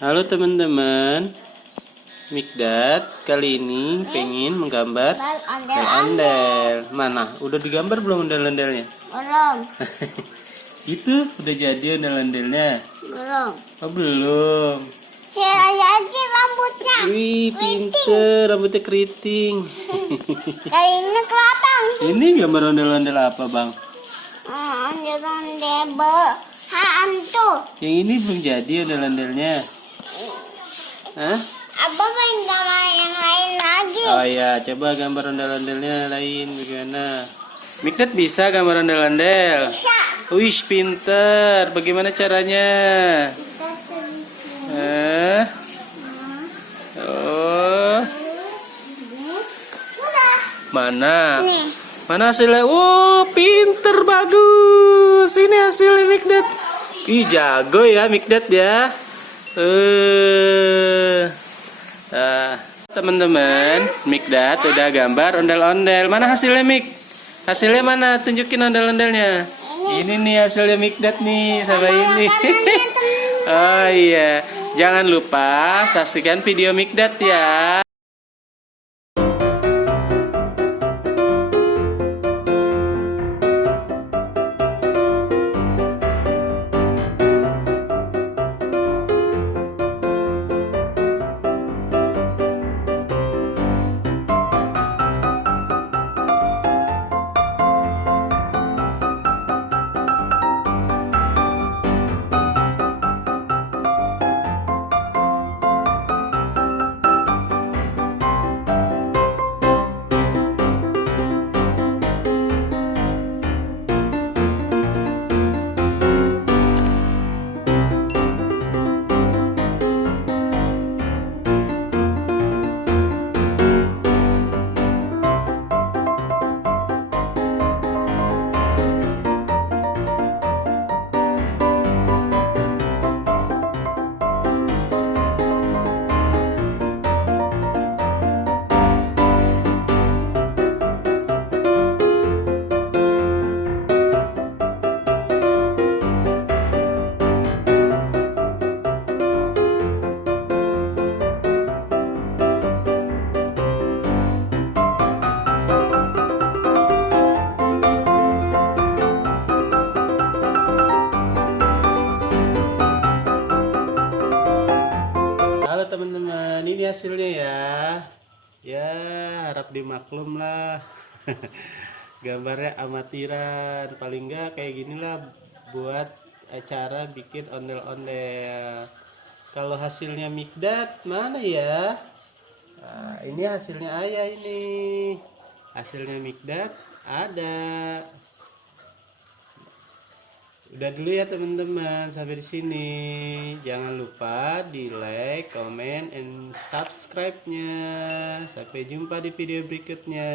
Halo teman-teman, Mikdad kali ini pengen menggambar ondel-ondel. Mana? Udah digambar belum ondel-ondelnya? Belum. Itu udah jadi ondel-ondelnya? Belum. Oh belum. Ya jadi rambutnya. Wih, pinter, rambutnya keriting. Kayak ini kelotong. Ini gambar ondel-ondel apa, Bang? Ondel-ondel hantu. Yang ini belum jadi ondel-ondelnya. Hah? Abah pengen gambar yang lain lagi. Oh iya, coba gambar ondel-ondelnya lain bagaimana? Mikdad bisa gambar ondel-ondel? Bisa. Wih, pinter. Bagaimana caranya? Oh. Sudah. Mana? Nih. Mana hasilnya? Oh, pinter, bagus. Ini hasilnya Mikdad. Ih, jago ya Mikdad ya. Teman-teman, Mikdad udah gambar ondel-ondel. Mana hasilnya, Mik? Hasilnya mana? Tunjukin ondel-ondelnya. Ini nih hasilnya Mikdad nih, sama ini. Oh iya, jangan lupa saksikan video Mikdad ya. Halo teman-teman, ini hasilnya ya. Ya, harap dimaklum lah. Gambarnya amatiran, paling enggak kayak gini lah buat acara bikin ondel-ondel. Kalau hasilnya Mikdad mana ya? Nah, ini hasilnya ayah ini. Hasilnya Mikdad ada. Udah dulu ya teman-teman, sampai di sini. Jangan lupa di like, comment, and subscribe-nya. Sampai jumpa di video berikutnya.